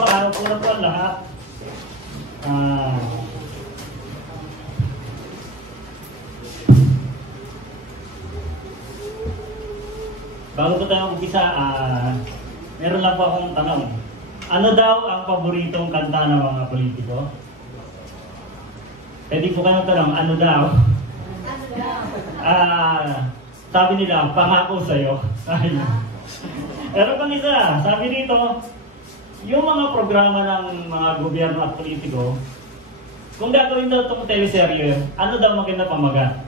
makaraw po na po ang lahat. Bago po tayo mag-umpisa, meron lang po akong tanong. Ano daw ang paboritong kanta ng mga politiko? Pwede po kayong tanong, ano daw? Sabi nila, pangako sa'yo. Pero pang isa, sabi dito, yung mga programa ng mga gobyerno at politiko, kung gagawin daw itong teleserye, ano daw maganda pamagat?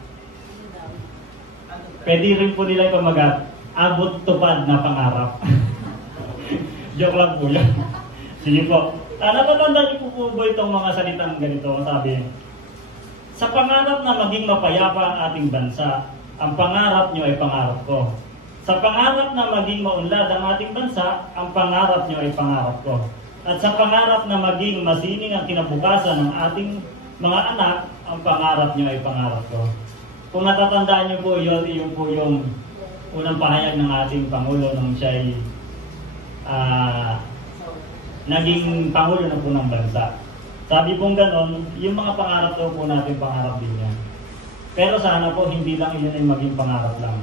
Pwede rin po nila pamagat, abot tupad na pangarap. Joke lang po yan. Sige po. Natatandaan niyo po ba itong mga salitang ganito? Sabi, sa pangarap na maging mapayapa ang ating bansa, ang pangarap niyo ay pangarap ko. Sa pangarap na maging maunlad ang ating bansa, ang pangarap niyo ay pangarap ko. At sa pangarap na maging masining ang kinabukasan ng ating mga anak, ang pangarap niyo ay pangarap ko. Kung natatandaan niyo po yun, yun po yung unang pahayag ng ating Pangulo nung siya ay naging Pangulo na po ng bansa. Sabi pong ganon, yung mga pangarap daw po natin, pangarap din yan. Pero sana po hindi lang yun ay maging pangarap lang.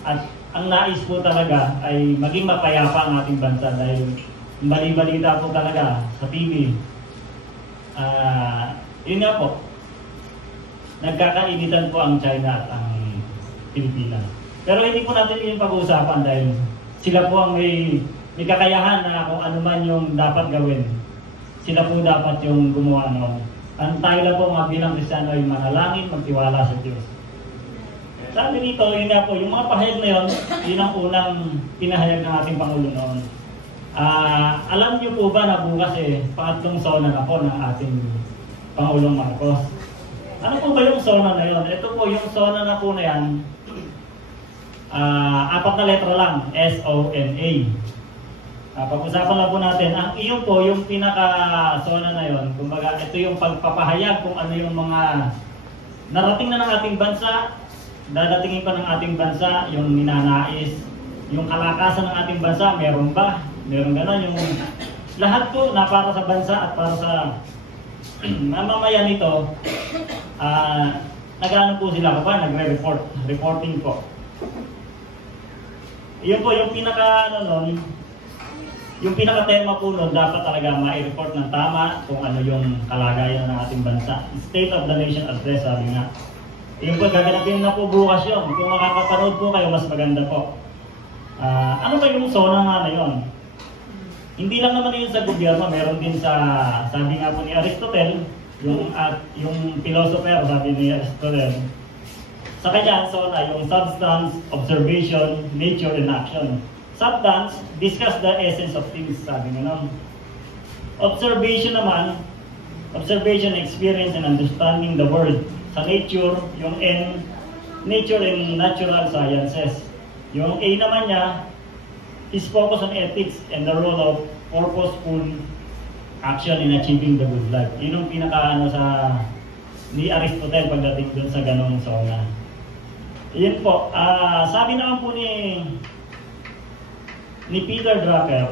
At ang nais po talaga ay maging mapayapa ang ating bansa dahil bali-balita po talaga sa TV. Yun nga po, nagkakainitan po ang China at ang Pilipinas. Pero hindi po natin yung pag-uusapan dahil sila po ang may kakayahan na kung ano man yung dapat gawin. Sila po dapat yung gumawa noon. Ang tayo lang po mga bilang Kristiyano ay manalangin, magtiwala sa Diyos. Sabi dito, yun nga po, yung mga pahayag na yun, yun ang unang pinahayag ng ating Pangulo noon. Alam niyo po ba na bukas pangatlong SONA na po ng ating Pangulong Marcos? Ano po ba yung SONA na yun? Ito po yung SONA na po na yan, 4 na letra lang, SONA. Pag-usapan lang po natin, ang iyon po, yung pinaka-SONA na yun, kumbaga ito yung pagpapahayag kung ano yung mga narating na ng ating bansa, dadatingin pa ng ating bansa, yung ninanais, yung kalakasan ng ating bansa, meron ba? Meron gano'n, yung lahat po na para sa bansa at para sa mamamayan nito, nag-ano po sila ko ba? Reporting po. Yun po, yung yung pinaka-tema po nun, dapat talaga ma-report ng tama kung ano yung kalagayan ng ating bansa. State of the Nation Address, sabi nga. Yung po, gaganapin na po bukas yun. Kung makakapanood po kayo, mas maganda po. Ano ba yung SONA nga na yun? Hindi lang naman yun sa gobyerno, meron din sa, sabi nga po ni Aristotle, yung philosopher, sabi ni Aristotle, sa kanya, SONA, yung substance, observation, nature, and action. Substance, discuss the essence of things, sabi nga. Observation naman, observation, experience, and understanding the world. Sa nature, yung N, nature and natural sciences. Yung A naman niya, is focus on ethics and the role of purposeful action in achieving the good life. Yun yung pinaka sa ni Aristotle pagdating dun sa ganong SONA. Yun po, sabi naman po ni Peter Drucker,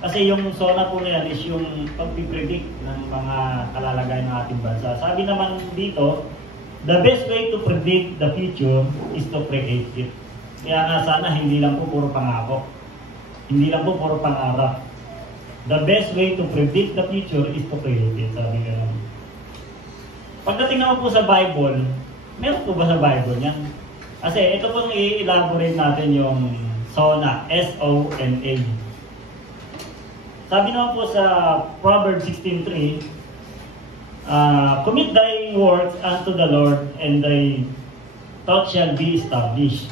kasi yung SONA po na yan is yung pag-predict ng mga kalalagay ng ating bansa. Sabi naman dito, the best way to predict the future is to create it. Kaya nga sana hindi lang po puro pangako. Hindi lang po puro pangarap. The best way to predict the future is to create it. Sabi nga. Pagdating naman po sa Bible, meron po ba sa Bible yan? Kasi ito pong i-elaborate natin yung SONA, S-O-N-A. Sabi naman po sa Proverbs 16:3, commit thy work unto the Lord, and thy thought shall be established.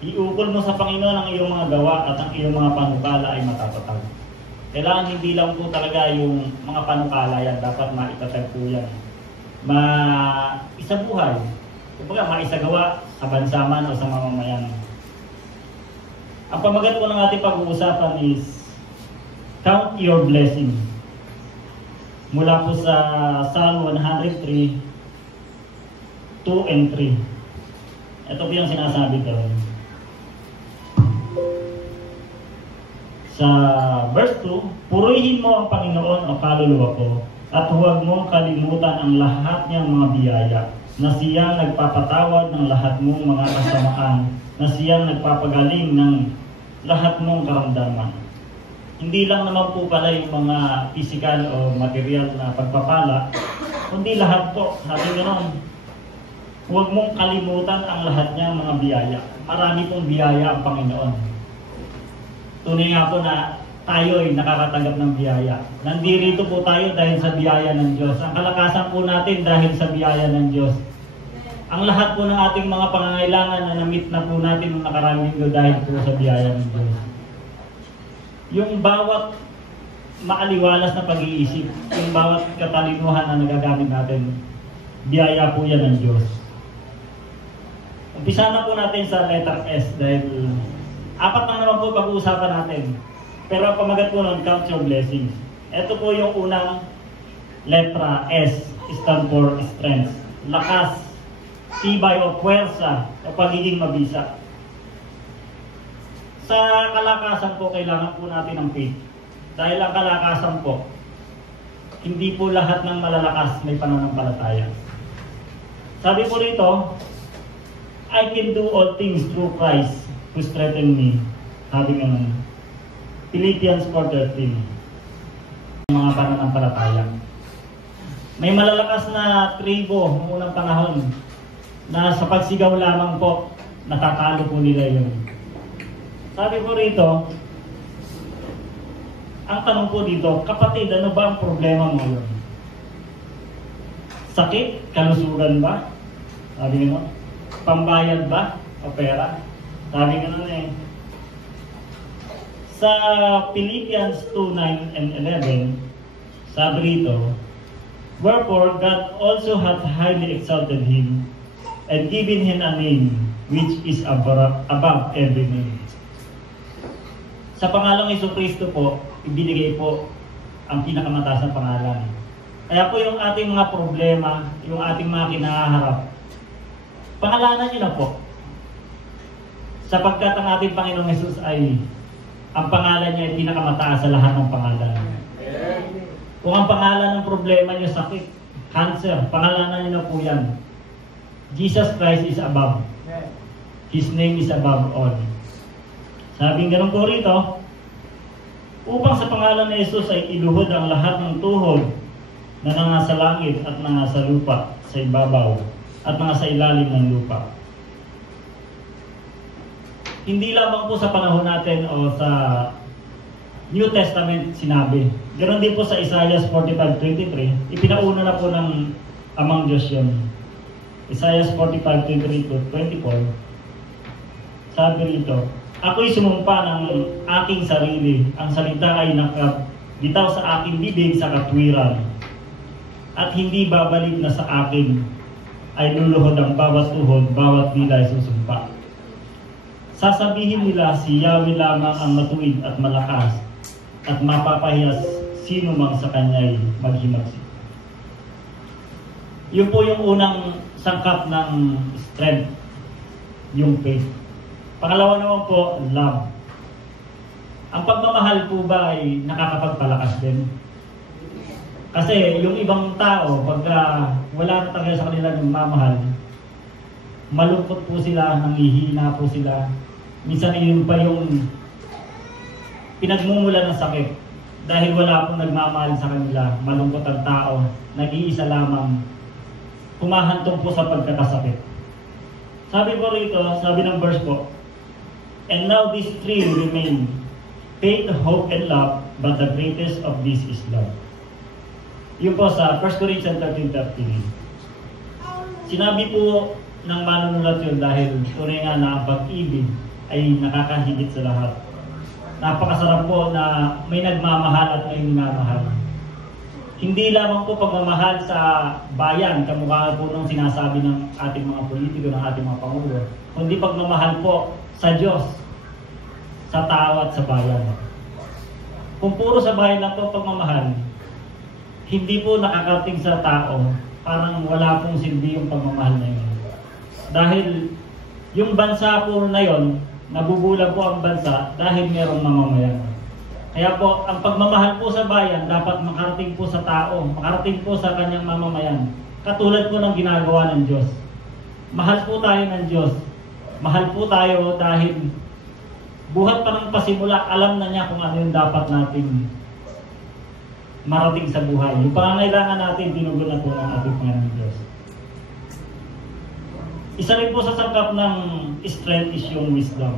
Iukol mo sa Panginoon ang iyong mga gawa at ang iyong mga panukala ay matatatag. Kailangan hindi lang po talaga yung mga panukala yan, dapat maitatag po yan. Isabuhay, kumbaga maisagawa sa bansa man o sa mamamayan. Ang pamagat po ng ating pag-uusapan is Count Your Blessing. Mula po sa Psalm 103, 2 and 3. Ito po yung sinasabi ko. Sa verse 2, purihin mo ang Panginoon o kaluluwa ko, at huwag mong kalimutan ang lahat niyang mga biyaya, na siyang nagpapatawad ng lahat mong mga kasamaan, na siyang nagpapagaling ng lahat mong karamdaman. Hindi lang naman po pala yung mga physical o material na pagpapala, kundi lahat po. Sabi gano'n, huwag mong kalimutan ang lahat niyang mga biyaya. Marami pong biyaya ang Panginoon. Tunay nga po na tayo ay nakakatanggap ng biyaya. Nandirito po tayo dahil sa biyaya ng Diyos. Ang kalakasan po natin dahil sa biyaya ng Diyos. Ang lahat po ng ating mga pangangailangan na na-meet na po natin nung nakaraang linggo dahil po sa biyaya ng Diyos. Yung bawat maaliwalas na pag-iisip, yung bawat katalinuhan na nagagamit natin, biyaya po yan ng Diyos. Umpisa na po natin sa letter S dahil apat na naman po pag-uusapan natin. Pero ang pamagat po nun, count your blessings. Ito po yung unang letra S, stand for strength. Lakas, tibay o puwersa o pagiging mabisa. Sa kalakasan po, kailangan po natin ng faith. Dahil ang kalakasan po, hindi po lahat ng malalakas may pananampalataya. Sabi po rito, I can do all things through Christ who strengthened me. Sabi nga naman, Philippians 4:13. Mga pananampalataya. May malalakas na tribo noong unang panahon na sa pagsigaw lamang po, natatalo po nila yun. Sabi po rito, ang tanong po dito, kapatid, ano ba ang problema mo yun? Sakit? Kalusugan ba? Sabi nga, pambayad ba? O pera? Sabi nga nun eh. Sa Philippians 2:9 and 11, sabi rito, wherefore God also hath highly exalted him, and given him a name which is above every name. Sa pangalang Jesucristo po, ibinigay po ang pinakamataas na pangalan. Kaya po yung ating mga problema, yung ating mga kinaharap, pangalanan niyo na po. Sapagkat ang ating Panginoong Jesus ay, ang pangalan niya ay pinakamataas sa lahat ng pangalan. Kung ang pangalan ng problema niyo sakit, cancer, pangalanan niyo na po yan. Jesus Christ is above. His name is above all. Sabing ganun po rito, upang sa pangalan ni Jesus ay iluhod ang lahat ng tuhod na nangasa langit at nangasa lupa, sa ibabaw at nangasa ilalim ng lupa. Hindi lamang po sa panahon natin o sa New Testament sinabi. Ganoon din po sa Isaiah 45:23, ipinauna na po ng Amang Diyos yun. Isaiah 45:23-24, sabi rito, ako'y sumumpa ng aking sarili, ang salita ay nakabitaw sa aking bibig sa katwiran, at hindi babalik na sa akin, ay luluhod ang bawat tuhod, bawat nila ay susumpa. Sasabihin nila si Yahweh lamang ang matuwid at malakas, at mapapahiyas sino mang sa kanya'y maghimagsik. Yun po yung unang sangkap ng strength, yung faith. Pangalawa naman po, love. Ang pagmamahal po ba ay nakakapagpalakas din? Kasi yung ibang tao, pagka wala na talaga sa kanila ng mamahal, malungkot po sila, nangihina po sila. Minsan yun pa yung pinagmumula ng sakit. Dahil wala pong nagmamahal sa kanila, malungkot ang tao, nag-iisa lamang, humahantong po sa pagkakasakit. Sabi po rito, sabi ng verse po, and now these three remain, faith, hope, and love, but the greatest of these is love. Yun po sa 1 Corinthians 13:13. Sinabi po ng manunulat yun dahil tunay nga na ang pag-ibig ay nakakahigit sa lahat. Napakasarap po na may nagmamahal at may minamahal. Hindi lamang po pagmamahal sa bayan, kamukha po nung sinasabi ng ating mga politiko, ng ating mga pangulo, kundi pagmamahal po sa Diyos, sa tao at sa bayan. Kung puro sa bayan lang po pagmamahal, hindi po nakakarating sa tao, parang wala pong silbi yung pagmamahal na yun. Dahil yung bansa po na yun, nabubulag po ang bansa dahil merong mamamayan. Kaya po, ang pagmamahal po sa bayan, dapat makarating po sa tao, makarating po sa kanyang mamamayan. Katulad po ng ginagawa ng Diyos. Mahal po tayo ng Diyos. Mahal po tayo dahil buhat pa ng pasimula, alam na niya kung ano yung dapat natin marating sa buhay. Yung pangangailangan natin, tinugon na po ng ating Panginoon Diyos. Isa rin po sa sangkap ng strength is yung wisdom.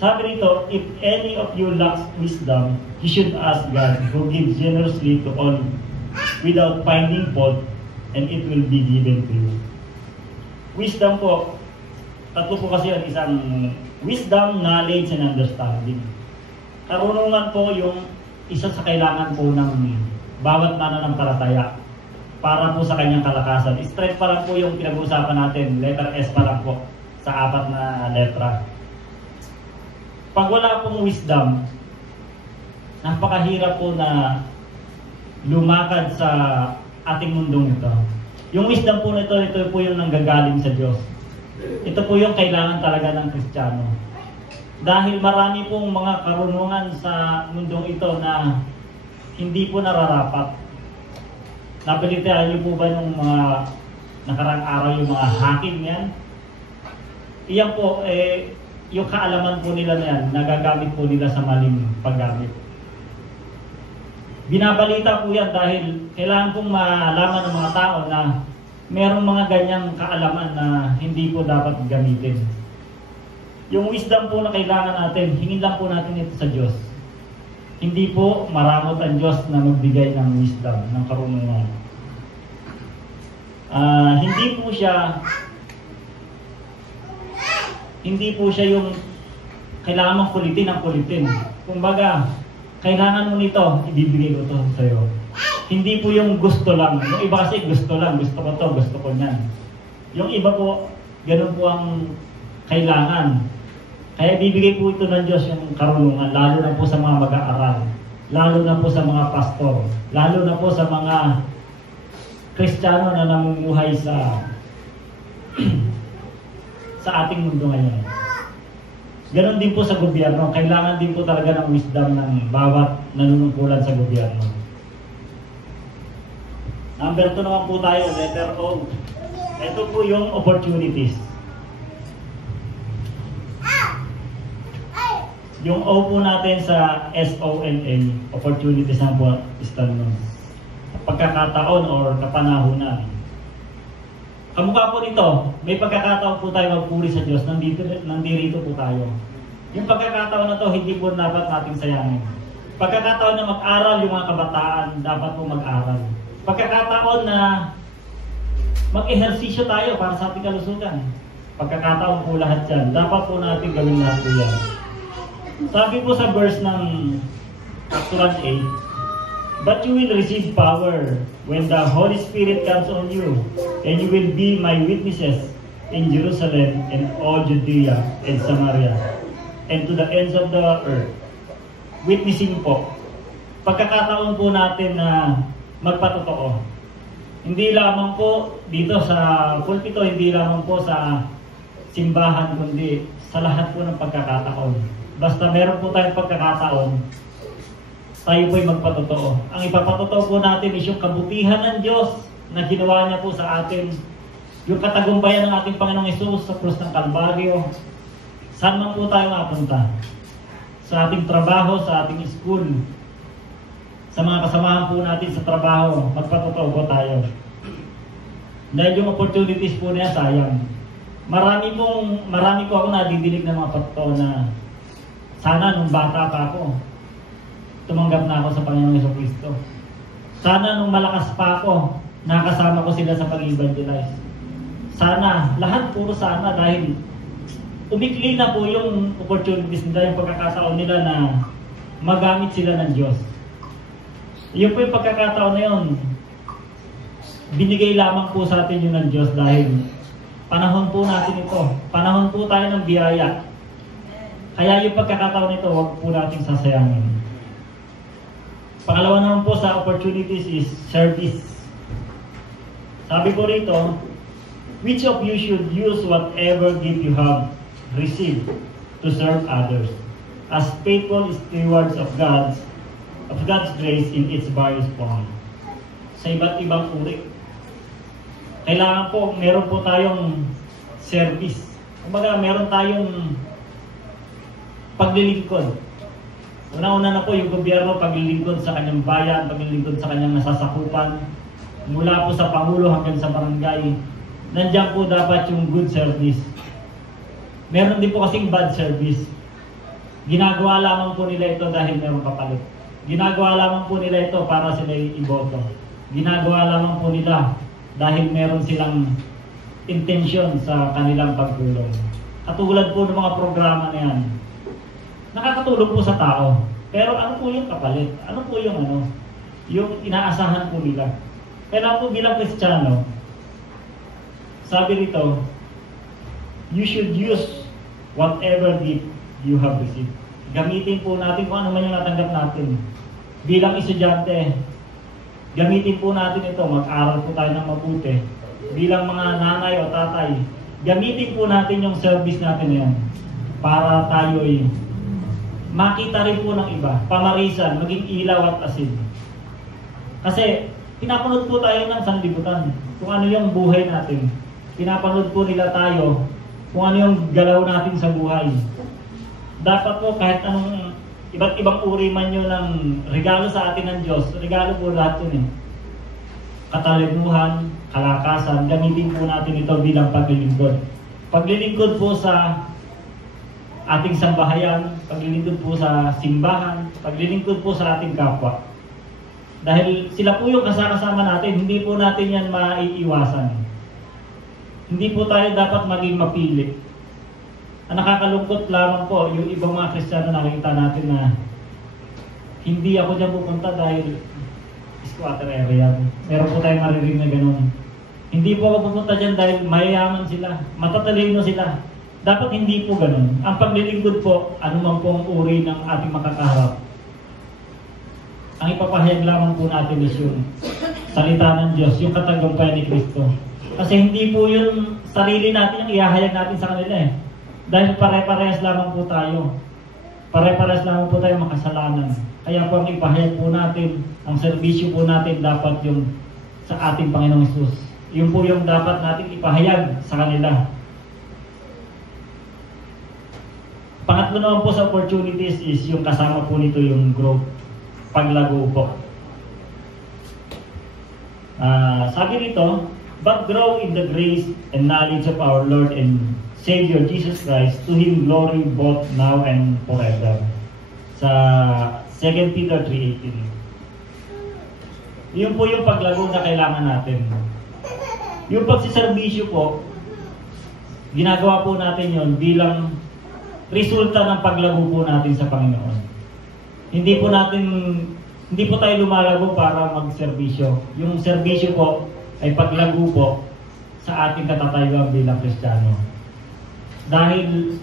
Sabi rito, if any of you lacks wisdom, he should ask God, who gives generously to all without finding fault, and it will be given to you. Wisdom po, tatlo po kasi yun, isang wisdom, knowledge, and understanding. Karunungan po yung isa sa kailangan po ng bawat mananampalataya para po sa kanyang kalakasan. Strength pa lang po yung pinag-uusapan natin, letter S pa lang po sa 4 na letra. Pag wala pong wisdom, napakahirap po na lumakad sa ating mundong ito. Yung wisdom po nito, ito po yung nanggagaling sa Diyos. Ito po yung kailangan talaga ng Kristiyano. Dahil marami pong mga karunungan sa mundong ito na hindi po nararapat. Napalitaan niyo po ba yung mga nakarang araw yung mga hacking yan? Iyan po, yung kaalaman po nila na yan, nagagamit po nila sa maling paggamit. Binabalita po yan dahil kailangan pong malaman ng mga tao na merong mga ganyang kaalaman na hindi po dapat gamitin. Yung wisdom po na kailangan natin, hingin lang po natin ito sa Diyos. Hindi po maramot ang Diyos na magbigay ng wisdom, ng karunungan. Hindi po siya yung kailangan mong kulitin ang kulitin. Kumbaga, kailangan mo nito, ibibigay ko ito sa iyo. Hindi po yung gusto lang. Yung iba kasi gusto lang, gusto ko to, gusto ko yan. Yung iba po, ganun po ang kailangan. Kaya bibigay po ito ng Diyos yung karunungan, lalo na po sa mga mag-aaral, lalo na po sa mga pastor, lalo na po sa mga Kristiyano na namumuhay sa sa ating mundo ngayon. Ganon din po sa gobyerno. Kailangan din po talaga ng wisdom ng bawat nanunungkulan sa gobyerno. Number 2 naman po tayo, letter O. Ito po yung opportunities. Yung O po natin sa SONA, opportunities na po stand nun. Pagkakataon or kapanahunan. Kamukha po nito, may pagkakataon po tayo magpuri sa Diyos, nandito po tayo. Yung pagkakataon na to, hindi po dapat nating sayangin. Pagkakataon na mag-aral yung mga kabataan, dapat po mag-aral. Pagkakataon na mag-ehersisyo tayo para sa ating kalusugan. Pagkakataon po lahat yan, dapat po natin gawin lahat po yan. Sabi po sa verse ng Acts 1:8, but you will receive power when the Holy Spirit comes on you, and you will be my witnesses in Jerusalem and all Judea and Samaria, and to the ends of the earth. Witnessing po. Pagkakataon po natin na magpatotoo. Hindi lamang po dito sa pulpito, hindi lamang po sa simbahan, kundi sa lahat po ng pagkakataon. Basta meron po tayong pagkakataon, tayo po'y magpatotoo. Ang ipapatotoo po natin is yung kabutihan ng Diyos na ginawa niya po sa atin. Yung katagumpayan ng ating Panginoong Hesus sa krus ng Kalbaryo. Saan man po tayo mapunta? Sa ating trabaho, sa ating school, sa mga kasamahan po natin sa trabaho, magpatotoo po tayo. Dahil yung opportunities po niya, sayang. Marami po ako nadidinig ng mga patotoo na sana nung bata pa ako, tumanggap na ako sa Panginoong Jesucristo. Sana nung malakas pa ako, nakasama ko sila sa pag-evangelize. Sana, lahat puro sana dahil umikli na po yung opportunities nila, yung pagkakataon nila na magamit sila ng Diyos. Yun po yung pagkakataon na yun. Binigay lamang po sa atin yun ng Diyos dahil panahon po natin ito. Panahon po tayo ng biyaya. Kaya yung pagkakataon nito, huwag po natin sasayangin. Pangalawa naman po sa opportunities is service. Sabi ko rito, which of you should use whatever gift you have received to serve others? as faithful stewards of God's grace in its various form. Sa iba't ibang uri. Kailangan po, meron po tayong service. Kumbaga, meron tayong paglilingkod. Una-una na po yung gobyerno, paglilingkod sa kanyang bayan, paglilingkod sa kanyang nasasakupan. Mula po sa Pangulo hanggang sa barangay. Nandiyan po dapat yung good service. Meron din po kasing bad service. Ginagawa lamang po nila ito dahil meron kapalit. Ginagawa lamang po nila ito para sila iboto. Ginagawa lamang po nila dahil meron silang intensyon sa kanilang pagtulong. Katulad po ng mga programa na yan, nakakatulong po sa tao. Pero ano po yung kapalit? Ano po yung yung inaasahan po nila? Kaya po bilang Kristiyano, sabi rito, you should use whatever gift you have received. Gamitin po natin kung ano man yung natanggap natin. Bilang estudyante, gamitin po natin ito, mag-aral po tayo ng mabuti. Bilang mga nanay o tatay, gamitin po natin yung service natin yan para tayo'y makita rin po ng iba, pamarisan, maging ilaw at asin. Kasi pinapanood po tayo ng sanlibutan kung ano yung buhay natin. Pinapanood po nila tayo kung ano yung galaw natin sa buhay. Dapat po kahit anong iba't ibang uri man yun ng regalo sa atin ng Diyos, regalo po lahat yun eh. Katalinuhan, kalakasan, gamitin po natin ito bilang paglilingkod. Paglilingkod po sa ating sambahayan, paglilingkod po sa simbahan, paglilingkod po sa ating kapwa. Dahil sila po yung kasama natin, hindi po natin yan maiiwasan. Hindi po tayo dapat maging mapili. Ang nakakalungkot lamang po, yung ibang mga Kristiyano nakikita natin na hindi ako dyan pupunta dahil squatter area. Meron po tayong maririnig na gano'n. Hindi po ako pupunta dyan dahil mayayaman sila, matatalino sila. Dapat hindi po gano'n. Ang paglilingkod po, anuman po ang uri ng ating makakaharap. Ang ipapahayag lamang po natin is yung salita ng Diyos, yung katagumpayan ni Kristo. Kasi hindi po yung sarili natin yung ihahayag natin sa kanila eh. Dahil pare-parehas lamang po tayo. Pare-parehas lamang po tayo makasalanan. Kaya po ang ipahayag po natin, ang serbisyo po natin dapat yung sa ating Panginoong Hesus. Yun po yung dapat natin ipahayag sa kanila. Pangatlo naman po sa opportunities is yung kasama po nito yung growth, paglago po. Sabi rito, but grow in the grace and knowledge of our Lord and Savior Jesus Christ, to Him glory both now and forever. Sa 2 Peter 3:18. Yun po yung paglago na kailangan natin. Yung pagsiservisyo po, ginagawa po natin yon bilang resulta ng paglago po natin sa Panginoon. Hindi po tayo lumalago para magserbisyo. Yung serbisyo po ay paglago po sa ating katatayuan bilang Kristiyano. Dahil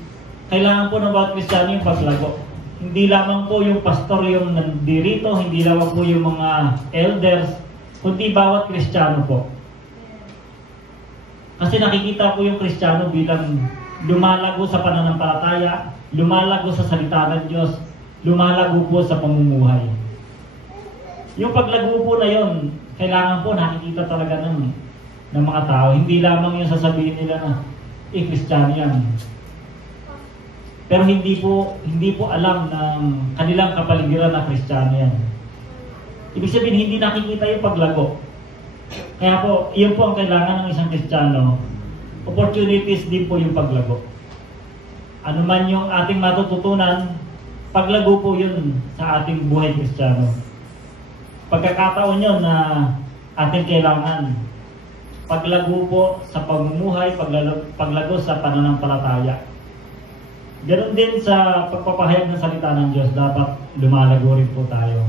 kailangan po ng bawat Kristiyano yung paglago. Hindi lamang po yung pastor yung nandirito, hindi lamang po yung mga elders, kundi bawat Kristiyano po. Kasi nakikita po yung Kristiyano bilang lumalago sa pananampalataya, lumalago sa salita ng Diyos, lumalago po sa pamumuhay. Yung paglago po na yon, kailangan po nakikita talaga ng mga tao. Hindi lamang yung sasabihin nila na Kristiyano yan. Pero hindi po alam ng kanilang kapaligiran na Kristiyano yan. Ibig sabihin, hindi nakikita yung paglago. Kaya po, yun po ang kailangan ng isang Kristiyano. Opportunities din po yung paglago. Ano man yung ating matututunan, paglago po yun sa ating buhay Kristiyano. Pagkakataon yun na ating kailangan. Paglago po sa pamumuhay, paglago sa pananampalataya. Ganon din sa pagpapahayag ng salita ng Diyos, dapat lumalago rin po tayo.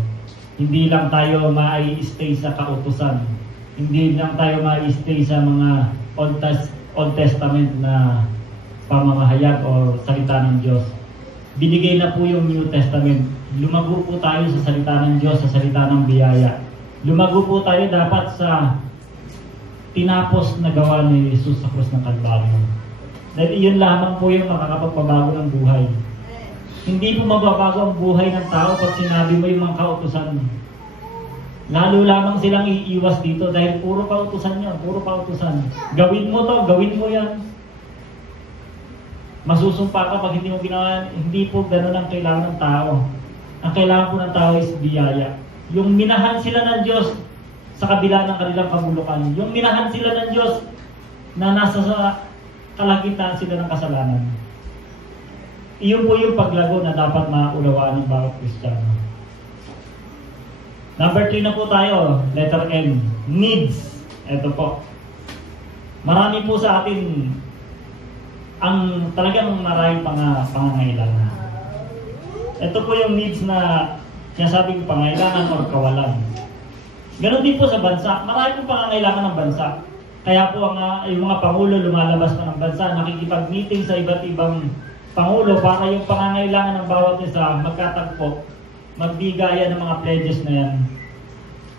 Hindi lang tayo ma-stay sa kautusan. Hindi lang tayo ma-stay sa mga Old Testament na pamamahayag o salita ng Diyos. Binigay na po yung New Testament. Lumago po tayo sa salita ng Diyos, sa salita ng biyaya. Lumago po tayo dapat sa tinapos na gawa ni Jesus sa krus ng Kalbaryo. Dahil iyon lamang po yung makakapagpabago ng buhay. Hindi po mababago ang buhay ng tao pag sinabi mo yung mga kautusan. Lalo lamang silang iiwas dito dahil puro kautusan yun, puro kautusan. Gawin mo to, gawin mo yan. Masusumpa ka pag hindi mo ginawa. Hindi po ganun ang kailangan ng tao. Ang kailangan po ng tao is biyaya. Yung minahan sila ng Diyos sa kabila ng kanilang kabulukan. Yung minahan sila ng Diyos na nasa sa kalagitnaan sila ng kasalanan. Iyon po yung paglago na dapat maunawaan ng bawat Kristiyano. Number 3 na po tayo, letter N, needs. Ito po. Marami po sa atin ang talagang maraming pangangailangan. Ito po yung needs na sinasabing pangailangan o kawalan. Ganon din po sa bansa. Marami po pangangailangan ng bansa. Kaya po yung mga pangulo lumalabas pa ng bansa, nakikipag-meeting sa iba't ibang pangulo para yung pangangailangan ng bawat isa magkatagpo, magbigaya ng mga pledges na yan.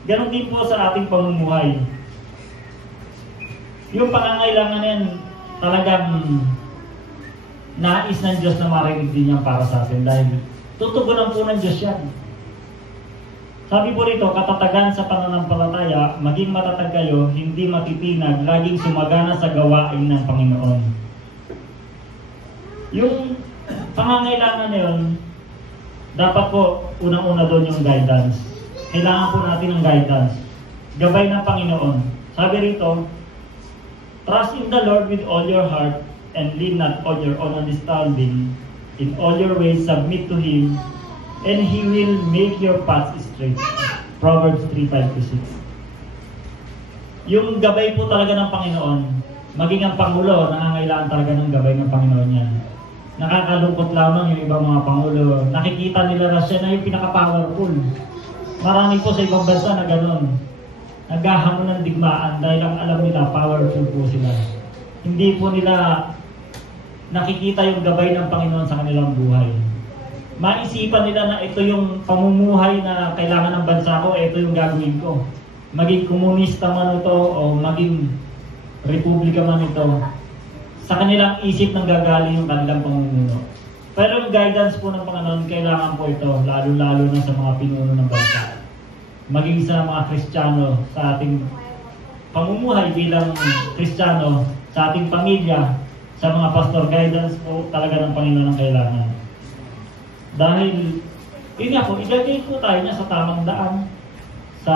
Ganon din po sa ating pamumuhay. Yung pangangailangan na yan talagang nais ng Diyos na marinig din yan para sa atin dahil tutugunan po ng Diyos yan. Sabi po rito, katatagan sa pananampalataya, maging matatag kayo, hindi matitinag, laging sumagana sa gawain ng Panginoon. Yung pangangailangan na yun, dapat po unang-una doon yung guidance. Kailangan po natin ng guidance. Gabay ng Panginoon. Sabi rito, trust in the Lord with all your heart and lean not on your own understanding. In all your ways submit to Him and He will make your paths straight. Proverbs 3:5-6. Yung gabay po talaga ng Panginoon, maging ang Pangulo, nangangailangan talaga ng gabay ng Panginoon yan. Nakakalungkot lamang yung ibang mga Pangulo. Nakikita nila na siya na yung pinaka-powerful. Marami po sa ibang bansa na gano'n. Naghahamon ng digmaan dahil ang alam nila, powerful po sila. Hindi po nila nakikita yung gabay ng Panginoon sa kanilang buhay. Maisipan nila na ito yung pamumuhay na kailangan ng bansa ko, ito yung gagawin ko. Maging komunista man ito o maging republika man ito, sa kanilang isip nang gagaling yung kanilang pamumuno. Pero yung guidance po ng Panginoon, kailangan po ito, lalo-lalo na sa mga pinuno ng bansa. Maging sa mga Kristiyano, sa ating pamumuhay bilang Kristiyano, sa ating pamilya, sa mga pastor, guidance po talaga ng Panginoon ang kailangan. Dahil, yun nga po, ilagay po tayo niya sa tamang daan, sa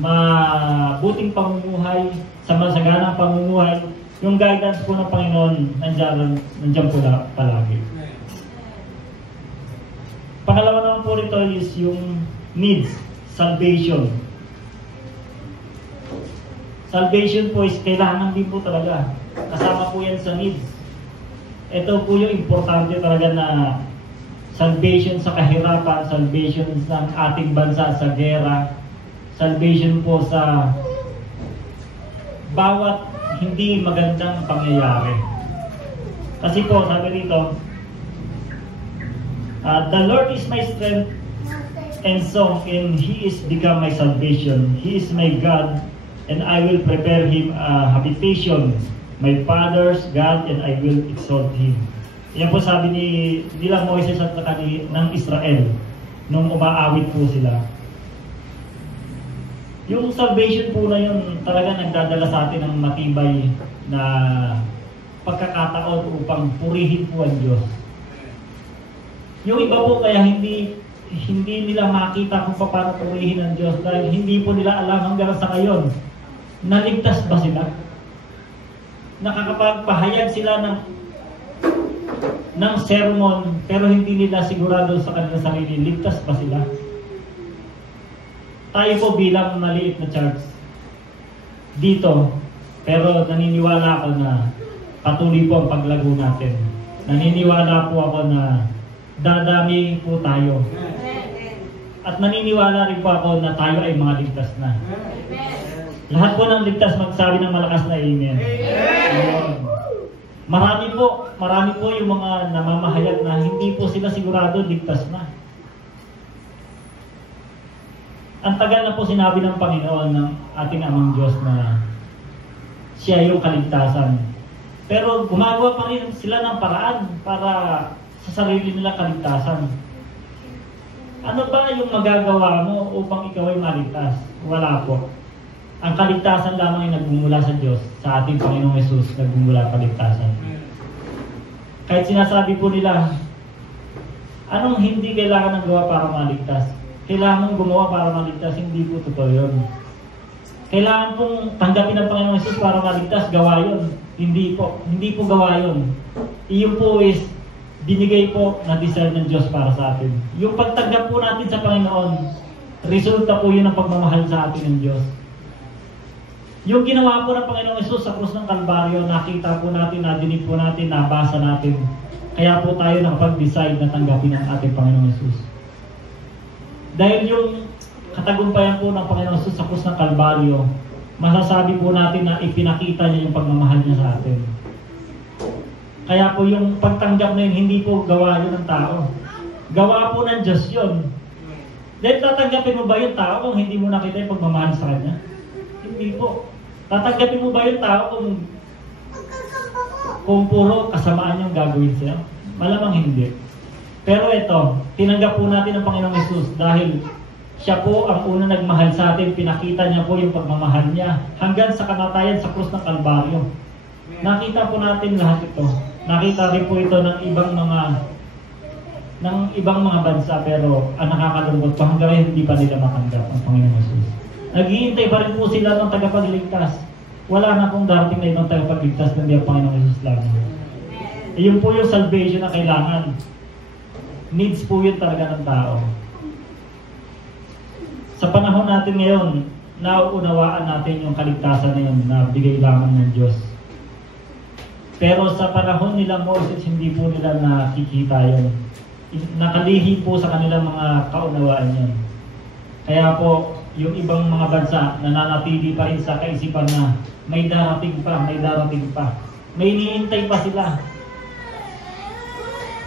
mabuting pamumuhay, sa masaganang pamumuhay. Yung guidance po ng Panginoon, nandiyan po palagi. Pangalawa naman po rito is yung needs, salvation. Salvation po is kailangan din po talaga. Kasama po yan sa needs. Ito po yung importante talaga na salvation sa kahirapan, salvation sa ating bansa sa gera, salvation po sa bawat hindi magandang pangyayari. Kasi po, sabi rito, the Lord is my strength and song, and He is become my salvation. He is my God, and I will prepare Him a habitation, my Father's God, and I will exalt Him. Yan po sabi nila Moises at ng Israel nung umaawit po sila. Yung salvation po na yun talaga nagdadala sa atin ng matibay na pagkakataon upang purihin po ang Diyos. Yung iba po kaya hindi nila makita kung paano purihin ang Diyos dahil hindi po nila alam hanggang sa ngayon. Naligtas ba sila? Nakakapagpahayag sila ng sermon pero hindi nila sigurado sa kanilang sarili, ligtas ba sila? Tayo po bilang maliit na church dito, pero naniniwala ako na patuloy po ang paglago natin. Naniniwala po ako na dadami po tayo. At naniniwala rin po ako na tayo ay mga ligtas na. Lahat po ng ligtas magsabi ng malakas na amen. Marami po yung mga namamahayag na hindi po sila sigurado ligtas na. Ang tagal na po sinabi ng Panginoon ng ating amang Diyos na siya yung kaligtasan. Pero gumagawa pa rin sila ng paraan para sa sarili nilang kaligtasan. Ano ba yung magagawa mo upang ikaw ay maligtas? Wala po. Ang kaligtasan lamang ay nagmumula sa Diyos, sa ating Panginoong Hesus, nagmumula kaligtasan. Kahit sinasabi po nila, anong hindi kailangan ng gawa para maligtas? Kailangan mong gumawa para maligtas, hindi po totoo yun. Kailangan pong tanggapin ng Panginoong Hesus para maligtas, gawa yun. Hindi po gawa yun. Iyon po is binigay po na deserve ng Diyos para sa atin. Yung pagtanggap po natin sa Panginoon, resulta po yun ng pagmamahal sa atin ng Diyos. Yung ginawa po ng Panginoong Hesus sa krus ng Kalbaryo, nakita po natin, nadinig po natin, nabasa natin. Kaya po tayo nakapag-decide na tanggapin ang ating Panginoong Hesus. Dahil yung katagumpayan po ng Panginoong Hesus sa krus ng Kalbaryo, masasabi po natin na ipinakita niya yung pagmamahal niya sa atin. Kaya po yung pagtanggap na yun, hindi po gawa yun ng tao. Gawa po ng Diyos yun. Dahil tatanggapin mo ba yung tao kung hindi mo nakita yung pagmamahal sa Kanya? Hindi po. Tatanggapin mo ba yung tao kung puro kasamaan yung gagawin siya? Malamang hindi. Pero ito, tinanggap po natin ang Panginoong Hesus dahil siya po ang una nagmahal sa atin. Pinakita niya po yung pagmamahal niya hanggang sa kamatayan sa krus ng Kalbaryo. Nakita po natin lahat ito. Nakita rin po ito ng ibang mga bansa, pero ang nakakalungkot pa hanggang ngayon hindi pa nila matanggap ang Panginoong Hesus. Naghihintay pa rin po sila ng tagapagligtas. Wala na pong darating na ibang tagapagligtas kundi ang Panginoong Hesus lang. Iyon po yung salvation na kailangan. Needs po yun talaga ng tao. Sa panahon natin ngayon, nauunawaan natin yung kaligtasan na yun na bigay lamang ng Diyos. Pero sa panahon nila Moses, hindi po nila nakikita yun. Nakalihi po sa kanilang mga kaunawaan yun. Kaya po, yung ibang mga bansa nananatili pa rin sa kaisipan na may darating pa, may darating pa. May iniintay pa sila.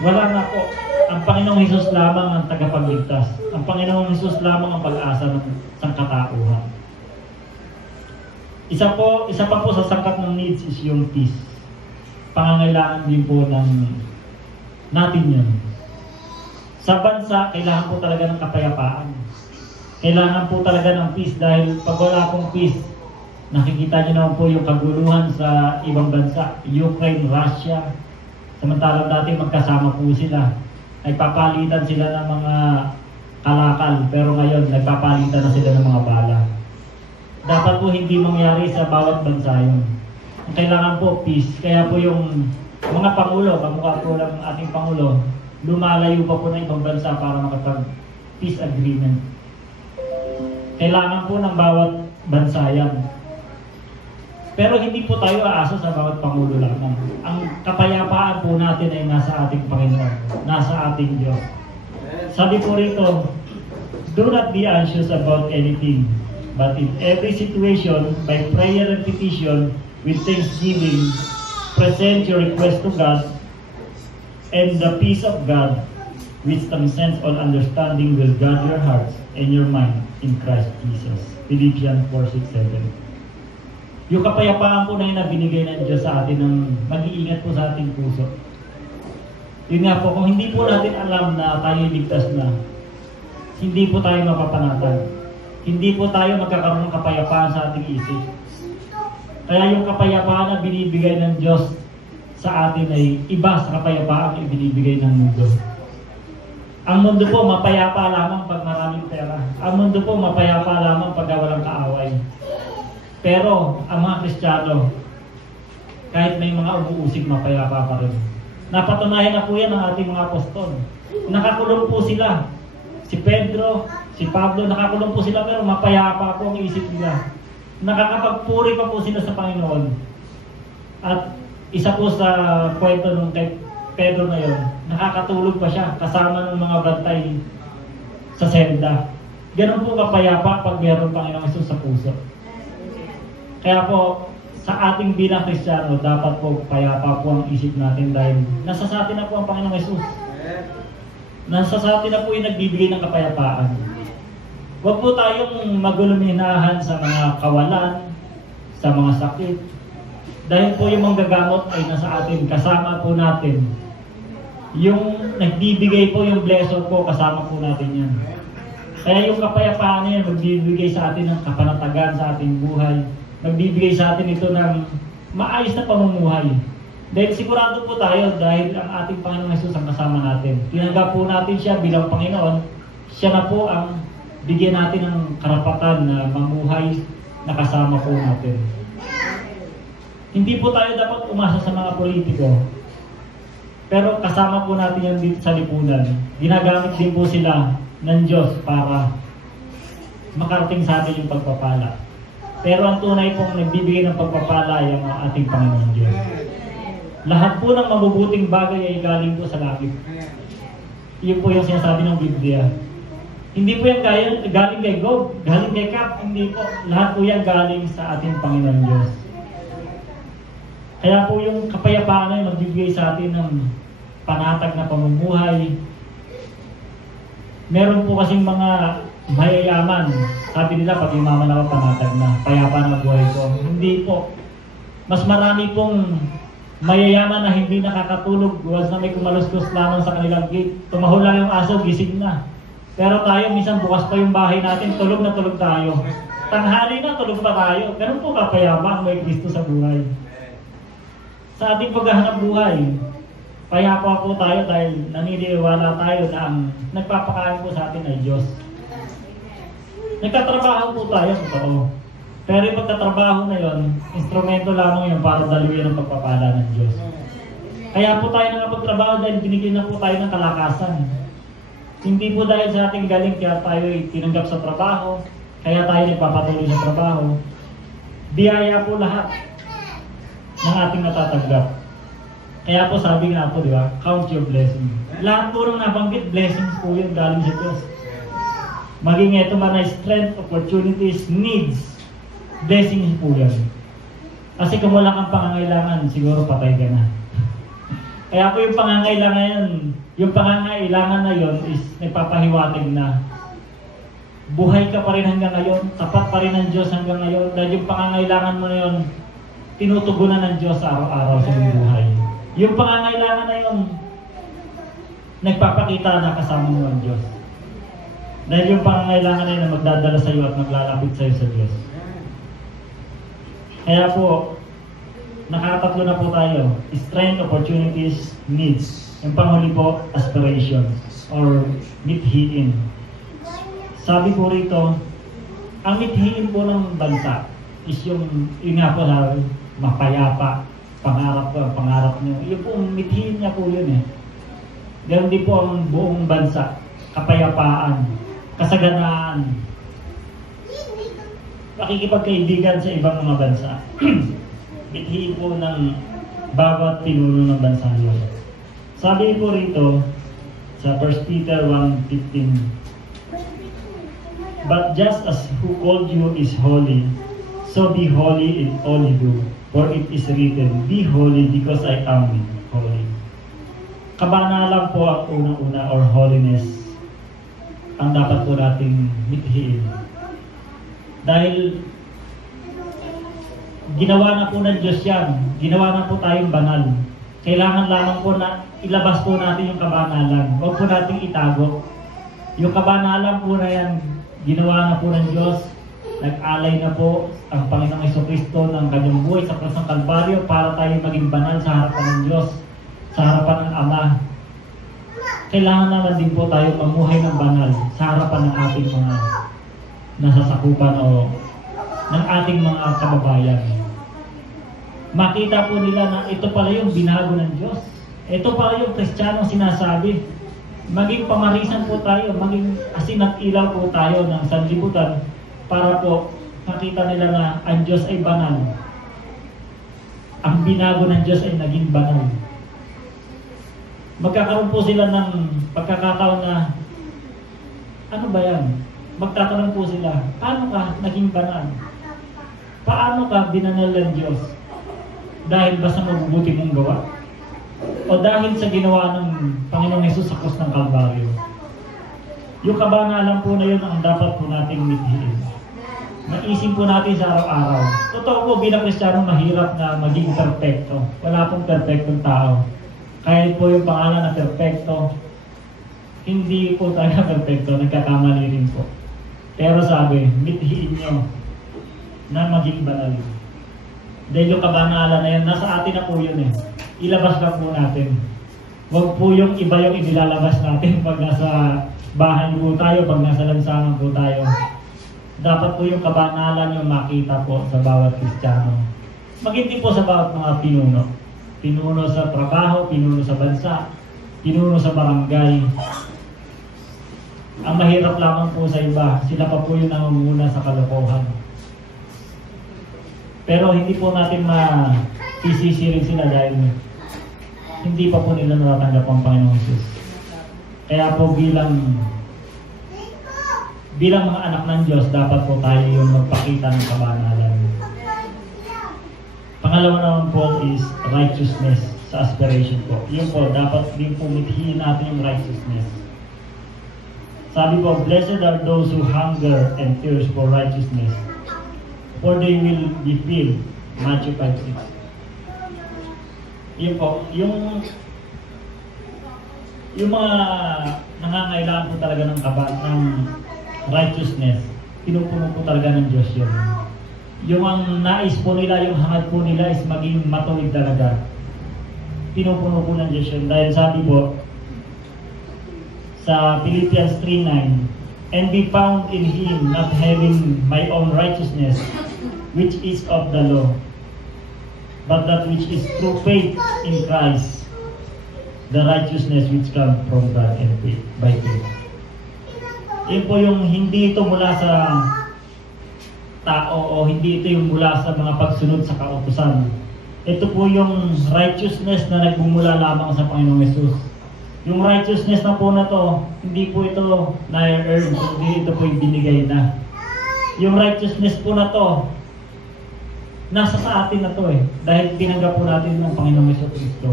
Wala na po. Ang Panginoong Hesus lamang ang tagapagligtas. Ang Panginoong Hesus lamang ang pag-asa ng sangkatauhan. Isa pa po sa sangkap ng needs is yung peace. Pangangailangan din po natin yun. Sa bansa, kailangan po talaga ng kapayapaan. Kailangan po talaga ng peace dahil pag wala pong peace, nakikita niyo naman po yung kaguluhan sa ibang bansa, Ukraine, Russia. Samantalang dati magkasama po sila. Nagpapalitan sila ng mga kalakal, pero ngayon nagpapalitan na sila ng mga bala. Dapat po hindi mangyari sa bawat bansa yun. Kailangan po peace. Kaya po yung mga pangulo, kamukha po lang ating pangulo, lumalayo pa po ng ibang bansa para makapag-peace agreement. Kailangan po ng bawat bansa yan. Pero hindi po tayo aasa sa bawat pangulo lamang. Ang kapayapaan po natin ay nasa ating Panginoon, nasa ating Diyos. Sabi po rito, do not be anxious about anything, but in every situation, by prayer and petition, with thanksgiving, present your request to God, and the peace of God, which transcends all understanding, will guard your hearts and your mind in Christ Jesus. Philippians 4:6-7. Yung kapayapaan po na yun na binigay ng Diyos sa atin ng mag-iingat po sa ating puso. Yun nga po, kung hindi po natin alam na tayo ligtas na, hindi po tayo mapapanatag. Hindi po tayo magkakaroon ng kapayapaan sa ating isip. Kaya yung kapayapaan na binibigay ng Diyos sa atin ay iba sa kapayapaan na ibinibigay ng mundo. Ang mundo po mapayapa lamang pag maraming pera. Ang mundo po mapayapa lamang pag walang kaaway. Pero ang mga Kristiyano, kahit may mga umuusig, mapayapa pa rin. Napatunayan na po yan ng ating mga apostol. Nakakulong po sila. Si Pedro, si Pablo, nakakulong po sila pero mapayapa po ang isip nila. Nakakapagpuri pa po sila sa Panginoon. At isa po sa kwento nung kay Pedro na yun, nakakatulog pa siya kasama ng mga bantay sa selda. Ganun po kapayapa pag mayroon Panginoong Hesus sa puso. Kaya po, sa ating bilang Kristiyano, dapat po payapa po ang isip natin dahil nasa sa atin na po ang Panginoong Hesus. Nasa sa atin na po yung nagbibigay ng kapayapaan. Huwag po tayong maguluminahan sa mga kawalan, sa mga sakit. Dahil po yung manggagamot ay nasa atin, kasama po natin. Yung nagbibigay po yung blessor po, kasama po natin yan. Kaya yung kapayapaan na yan, magbibigay sa atin ng kapanatagan sa ating buhay. Magbibigay sa atin ito ng maayos na pamumuhay. Dahil sigurado po tayo, dahil ang ating Panginoong Jesus ang kasama natin. Tinanggap po natin siya bilang Panginoon, siya na po ang bigyan natin ng karapatan na mamuhay na kasama po natin. Hindi po tayo dapat umasa sa mga politiko. Pero kasama po natin yan dito sa lipunan. Ginagamit din po sila ng Diyos para makarating sa atin yung pagpapala. Pero ang tunay pong nagbibigay ng pagpapala ay ang ating Panginoon Diyos. Lahat po ng mabubuting bagay ay galing po sa langit. Iyon po yung sinasabi ng Biblia. Hindi po yan galing kay God, galing kay Cap, hindi po. Lahat po yan galing sa ating Panginoon Diyos. Kaya po yung kapayapaan ay magbibigay sa atin ng panatag na pamumuhay. Meron po kasing mga mayayaman. Sabi nila, pag yumaman ako, panatag na, payapa na buhay ko. Hindi po. Mas marami pong mayayaman na hindi nakakatulog once na may kumaluskus lamang sa kanilang gate. Tumahol lang yung aso, gising na. Pero tayo, minsan bukas pa yung bahay natin, tulog na tulog tayo. Tanghali na, tulog pa tayo. Ganun po kapayapaan may Kristo sa buhay. Sa ating paghahanap buhay, payapa po tayo dahil naniniwala tayo na ang nagpapakain po sa atin ay Diyos. Nagtatrabaho po tayo, totoo. Pero yung pagtatrabaho na yon, instrumento lamang yun para daluyan ang pagpapala ng Diyos. Kaya po tayo nakapagtrabaho dahil binigyan na po tayo ng kalakasan. Hindi po dahil sa ating galing kaya tayo tinanggap sa trabaho, kaya tayo nagpapatuloy sa trabaho. Biyaya po lahat ng ating natatanggap. Kaya po sabi nga po, di ba, count your blessing. Lahat po nung nabanggit, blessings po yun galing sa Diyos. Maging ito man ay strength, opportunities, needs, blessings po yan. Kasi kung wala kang pangangailangan, siguro patay ka na. Kaya po yung pangangailangan na yun is nagpapahiwatig na buhay ka pa rin hanggang ngayon, tapat pa rin ng Diyos hanggang ngayon, dahil yung pangangailangan mo na yun, tinutugunan ng Diyos araw-araw sa iyong buhay. Yung pangangailangan na yun, nagpapakita na kasama mo ang Diyos. Dahil yung pangangailangan na yun na magdadala sa iyo at maglalapit sa iyo sa Diyos. Kaya po, nakatatlo na po tayo. Strength, opportunities, needs. Yung panghuli po, aspirations or mithiin. Sabi po rito, ang mithiin po ng bansa is yung nga po sabi, mapayapa, pangarap niyo. Yung po, mithiin niya po yun eh. Ganon din po ang buong bansa, kapayapaan, kasaganaan, pakikipagkaibigan sa ibang mga bansa. Mithiin po ng bawat pinuno ng bansa niyo. Sabi po rito sa 1 Peter 1:15, but just as who called you is holy, so be holy in all you do. For it is written, be holy because I am holy. Kabanalan po ang unang-una or holiness ang dapat po nating mithiin. Dahil ginawa na po ng Diyos yan. Ginawa na po tayong banal. Kailangan lamang po na ilabas po natin yung kabanalan. Huwag po nating itago. Yung kabanalan po na yan, ginawa na po ng Diyos. Nag-alay na po ang Panginoong Jesucristo ng kanyang buhay sa krus ng Kalbaryo para tayo maging banal sa harapan ng Diyos, sa harapan ng Ama. Kailangan naman din po tayo mamuhay ng banal sa harapan ng ating mga nasasakupan o ng ating mga kababayan. Makita po nila na ito pala yung binago ng Diyos. Ito pala yung Kristiyanong sinasabi. Maging pamarisan po tayo, maging asin at ilaw po tayo ng sanlibutan para po makita nila na ang Diyos ay banal. Ang binago ng Diyos ay naging banal. Magkakaroon po sila ng pagkakataon na ano ba yan? Magtatanong po sila, paano ka naging banal? Paano ka binanal ng Diyos? Dahil ba sa mabubuti mong gawa? O dahil sa ginawa ng Panginoong Hesus sa krus ng Kalbaryo? Yung kabanalan po na yun ang dapat po nating mithiin. Naisip po natin sa araw-araw. Totoo po bilang Kristiyano mahirap na maging perfecto. Wala pong perfectong tao. Kahit po yung pangalan na perfecto, hindi po talaga perfecto, nagkakamali rin po. Pero sabi, mithiin nyo na maging banal. Dahil yung kabanalan na yan, nasa atin na po yun eh. Ilabas lang po natin. Huwag po yung iba yung inilalabas natin pag nasa bahay po tayo, pag nasa lansangan po tayo. Dapat po yung kabanalan yung makita po sa bawat Kristiyano. Maging din po sa bawat mga pinuno. Pinuno sa trabaho, pinuno sa bansa, pinuno sa barangay. Ang mahirap lamang po sa iba, sila pa po yung nangunguna sa kalokohan. Pero hindi po natin masisisirin sila dahil hindi pa po nila natatanggap ang Panginoong Jesus. Kaya po bilang mga anak ng Diyos, dapat po tayo yung magpakita ng kabanalan. Pangalawa naman po is righteousness sa aspiration po. Yun po, dapat din po mithiin natin yung righteousness. Sabi po, blessed are those who hunger and thirst for righteousness, for they will be filled. Matthew 5:6. Yun po, yung mga nangangailangan po talaga ng righteousness, pinupuno po talaga ng Diyos yun. Yung ang nais po nila, yung hangad po nila is maging matuwid talaga. Pinupuno po ng Diyos yun. Dahil sabi po, sa Philippians 3:9, and be found in Him, not having my own righteousness, which is of the law, but that which is through faith in Christ, the righteousness which comes from God and faith, by faith. Yun po yung hindi ito mula sa tao o hindi ito yung mula sa mga pagsunod sa kautusan. Ito po yung righteousness na nagmumula lamang sa Panginoong Yesus. Yung righteousness na po na to, hindi po ito na-earn, hindi ito po yung binigay na. Yung righteousness po na to, nasa sa atin na to eh. Dahil tinanggap po natin ng Panginoong Yesus Kristo.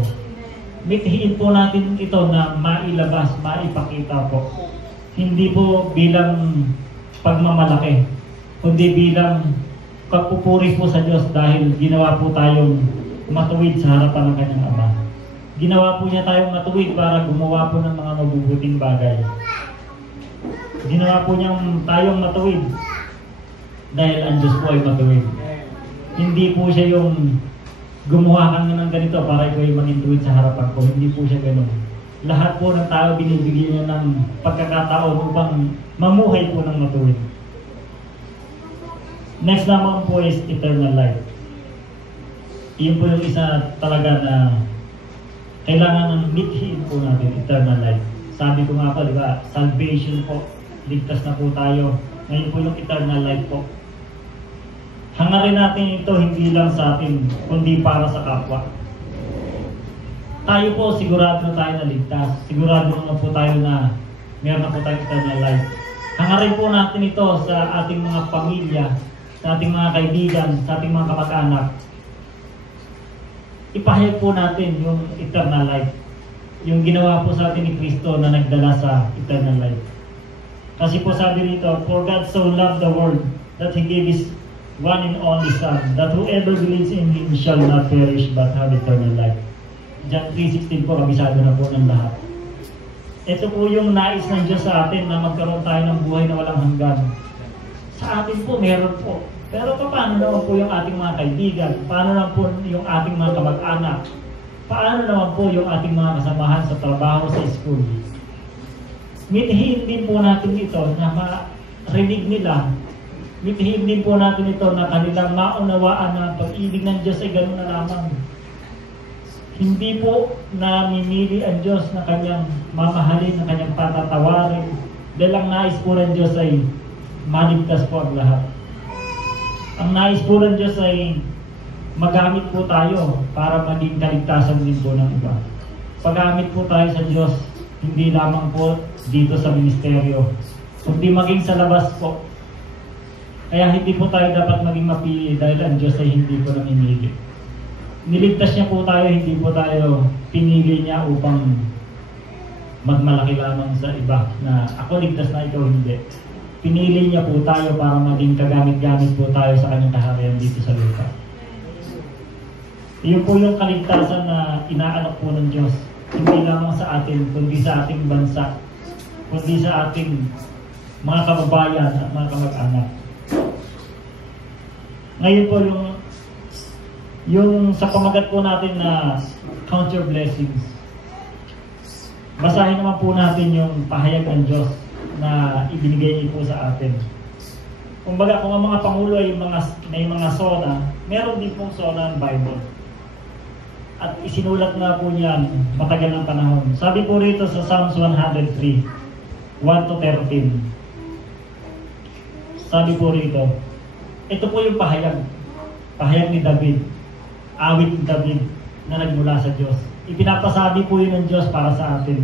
Mithiin po natin ito na mailabas, maipakita po. Hindi po bilang pagmamalaki, kundi bilang pagpupuri po sa Diyos dahil ginawa po tayong matuwid sa harapan ng Kanyang Ama. Ginawa po niya tayong matuwid para gumawa po ng mga mabubuting bagay. Ginawa po niyang tayong matuwid dahil ang Diyos po ay matuwid. Hindi po siya yung gumawa ka ng ganito para ikaw ay maging tuwid sa harapan ko. Hindi po siya ganun. Lahat po ng tao binibigyan niya ng pagkakataon upang mamuhay po ng matuwid. Next naman po is eternal life. Iyon po yung isa talaga na kailangan ng mithiin po natin, eternal life. Sabi ko nga po, di ba, salvation po, ligtas na po tayo. Ngayon po yung eternal life po. Hangarin natin ito hindi lang sa atin, kundi para sa kapwa. Tayo po, sigurado na tayo na ligtas. Sigurado naman po tayo na meron na po tayong eternal life. Hangarin po natin ito sa ating mga pamilya, sa ating mga kaibigan, sa ating mga kamag-anak. Ipahayag po natin yung eternal life. Yung ginawa po sa atin ni Kristo na nagdala sa eternal life. Kasi po sabi rito, for God so loved the world that He gave His one and only Son, that whoever believes in Him shall not perish but have eternal life. John 3:16 po, kabisado na po ng lahat. Ito po yung nais ng Diyos sa atin na magkaroon tayo ng buhay na walang hanggan. Sa atin po, meron po. Pero paano naman po yung ating mga kaibigan? Paano naman po yung ating mga kamag-anak? Paano naman po yung ating mga kasamahan sa trabaho, sa school? Mithiin din po natin ito na marinig nila. Mithiin din po natin ito na kanilang maunawaan na pag-ibig ng Diyos ay gano'n na lamang. Hindi po namimili ang Diyos na Kanyang mamahalin, na Kanyang patatawarin. Dahil ang nais po ng Diyos ay maligtas po ang lahat. Ang nais po ng Diyos ay magamit po tayo para maging kaligtasan din po ng iba. Paggamit po tayo sa Diyos, hindi lamang po dito sa ministeryo, kundi maging sa labas po. Kaya hindi po tayo dapat maging mapili dahil ang Diyos ay hindi po namimili. Niligtas niya po tayo, hindi po tayo pinili niya upang magmalaki lamang sa iba na ako ligtas na ikaw hindi. Pinili niya po tayo para maging kagamit-gamit po tayo sa kanyang kaharian dito sa lupa. Iyon po yung kaligtasan na inaalok po ng Diyos. hindi lamang sa atin, kundi sa ating bansa, kundi sa ating mga kababayan at mga kamag-anak. Ngayon po yung sa pamagat po natin na count your blessings. Basahin naman po natin yung pahayag ng Diyos na ibinigay niyo po sa atin. Kumbaga, kung ang mga pangulo ay may mga sona, meron din pong sona ng Bible. At isinulat na po niyan matagal ng panahon. Sabi po rito sa Psalms 103, 1-13. Sabi po rito, ito po yung pahayag ni David, awit ni David na nagmula sa Diyos. Ipinapasabi po yun ng Diyos para sa atin.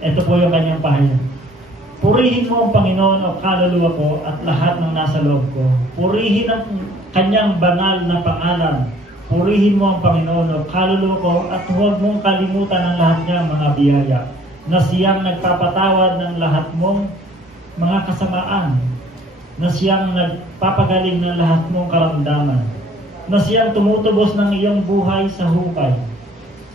Ito po yung kanyang pahayag. Purihin mo ang Panginoon o kaluluwa ko at lahat ng nasa loob ko. Purihin ang kanyang banal na pangalan. Purihin mo ang Panginoon o kaluluwa ko at huwag mong kalimutan ang lahat niyang mga biyaya na siyang nagpapatawad ng lahat mong mga kasamaan, na siyang nagpapagaling ng lahat mong karamdaman, na siyang tumutubos ng iyong buhay sa hukay,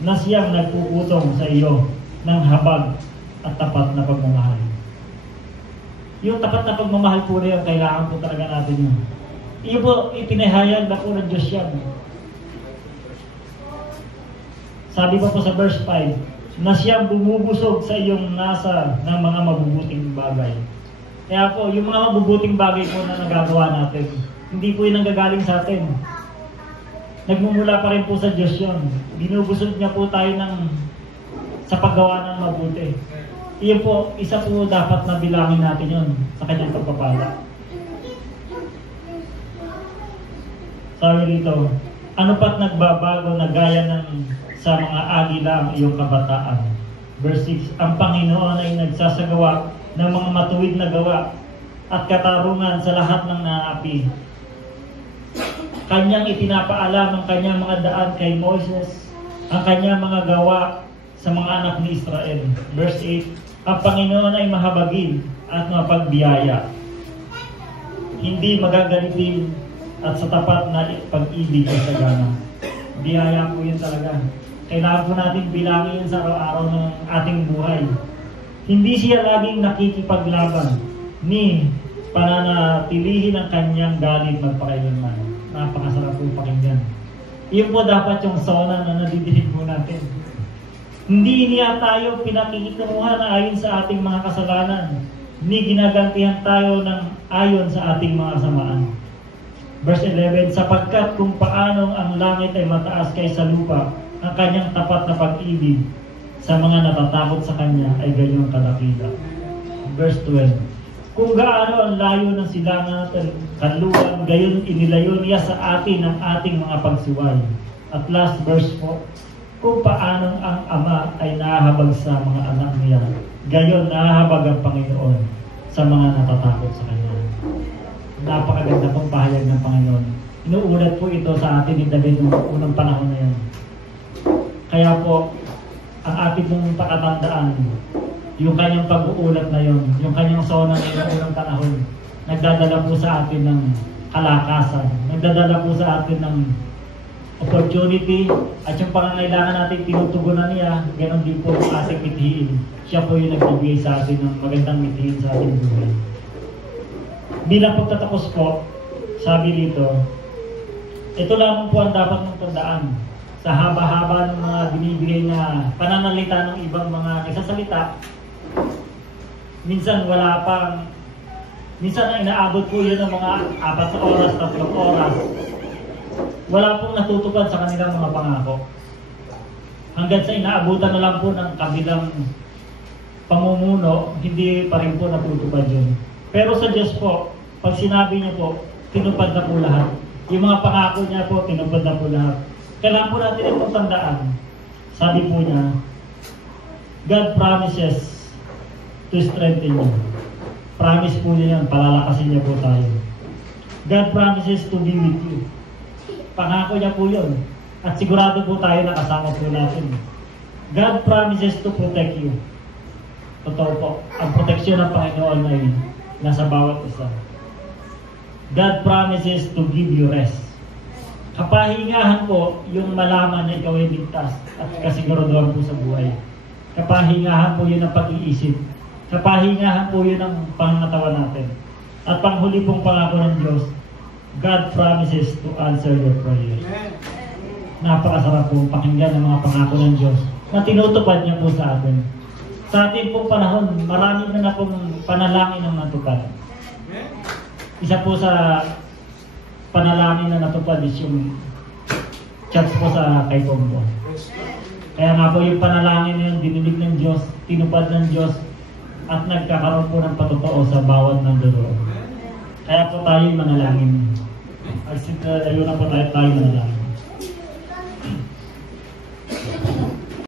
na siyang nagpuputong sa iyo ng habag at tapat na pagmamahal. Yung tapat na pagmamahal po rin, kailangan po talaga natin yun. Iyo po, ipinahayag na po ng Diyos yan. Sabi pa po sa verse 5, na siyang bumubusog sa iyong nasa ng mga mabubuting bagay. Kaya po, yung mga mabubuting bagay po na nagagawa natin, hindi po yung nanggagaling sa atin. Nagmumula pa rin po sa Diyos yun. Binubusog niya po tayo sa paggawa ng mabuti. Iyon po, isa po dapat na bilangin natin yun sa kanyang pagpapala. Sabi dito, ano pat nagbabago na gaya ng sa mga agila ang iyong kabataan? Verse 6, ang Panginoon ay nagsasagawa ng mga matuwid na gawa at katarungan sa lahat ng naapi. Kanyang itinapaalam ang kanyang mga daan kay Moses, ang kanyang mga gawa sa mga anak ni Israel. Verse 8, ang Panginoon ay mahabagin at mapagbiyaya, hindi magagalitin at sa tapat na pag-ibig ay sagana. Biyaya po yun talaga. Kailangan po natin bilangin sa araw-araw ng ating buhay. Hindi siya laging nakikipaglaban ni pananatilihin ang kanyang galit magpakailanman. Napakasarap po pakinggan. Iyon po dapat yung sona na nadidinig po natin. Hindi niya tayo pinakikitunguhan na ayon sa ating mga kasalanan, ni ginagantihan tayo ng ayon sa ating mga samaan. Verse 11, sapagkat kung paanong ang langit ay mataas kaysa lupa, ang kanyang tapat na pag-ibig sa mga natatakot sa kanya ay ganyang kadakila. Verse 12, kung gaano ang layo ng silangan at kanluran, gayon inilayo niya sa atin ang ating mga pagsiway. At last verse 4, kung paanong ang Ama ay nahahabag sa mga anak niya, gayon nahahabag ang Panginoon sa mga natatakot sa Kanya. Napakaganda pong pahayag ng Panginoon. Inuulat po ito sa atin ni David noong unang panahon na yan. Kaya po, ang ating pong pakatandaan, yung kanyang pag-uulat na yun, yung kanyang sona na unang panahon, nagdadala po sa atin ng kalakasan, nagdadala po sa atin ng opportunity, at yung pangangailangan natin tinutugunan niya, ganon din po ang ating mithiin. Siya po yung nagbibigay sa atin ng magandang mithiin sa ating buhay. Bilang pagtatapos po, sabi dito, ito lamang po ang dapat mong tandaan sa haba-haba ng mga binibigay na pananalita ng ibang mga nagsasalita. Minsan wala pang, minsan na inaabot po yun ng mga 4 oras, 3 oras. Wala pong natutupad sa kanilang mga pangako. Hanggang sa inaabutan na lang po ng kabilang pamumuno, hindi pa rin po natutupad yun. Pero sa Diyos po, pag sinabi niya po, tinupad na po lahat. Yung mga pangako niya po, tinupad na po lahat. Kailangan po natin itong tandaan. Sabi po niya, God promises to strengthen you. Promise po niya yan, palalakasin niya po tayo. God promises to be with you. Pangako niya po yun. At sigurado po tayo na kasama po natin. God promises to protect you. Totoo po. Ang proteksyon ng Panginoon ay nasa bawat isa. God promises to give you rest. Kapahingahan po yung malaman na ikaw ay ligtas at kasiguraduhan po sa buhay. Kapahingahan po yun ang pag-iisip. Kapahingahan po yun ang pangangatawan natin. At panghuli pong pangako ng Diyos, God promises to answer your prayers. Napakasarap pong pakinggan ng mga pangako ng Diyos na tinutupad niya po sa atin. Sa ating pong panahon, marami na pong panalangin ang natupad. Isa po sa panalangin na natupad is yung church po sa kay Tombo. Kaya nga po yung panalangin na yun, dinilig ng Diyos, tinupad ng Diyos, at nagkakaroon po ng patotoo sa bawat nanduro. Kaya po tayo manalangin. Ayun na po tayo manalangin.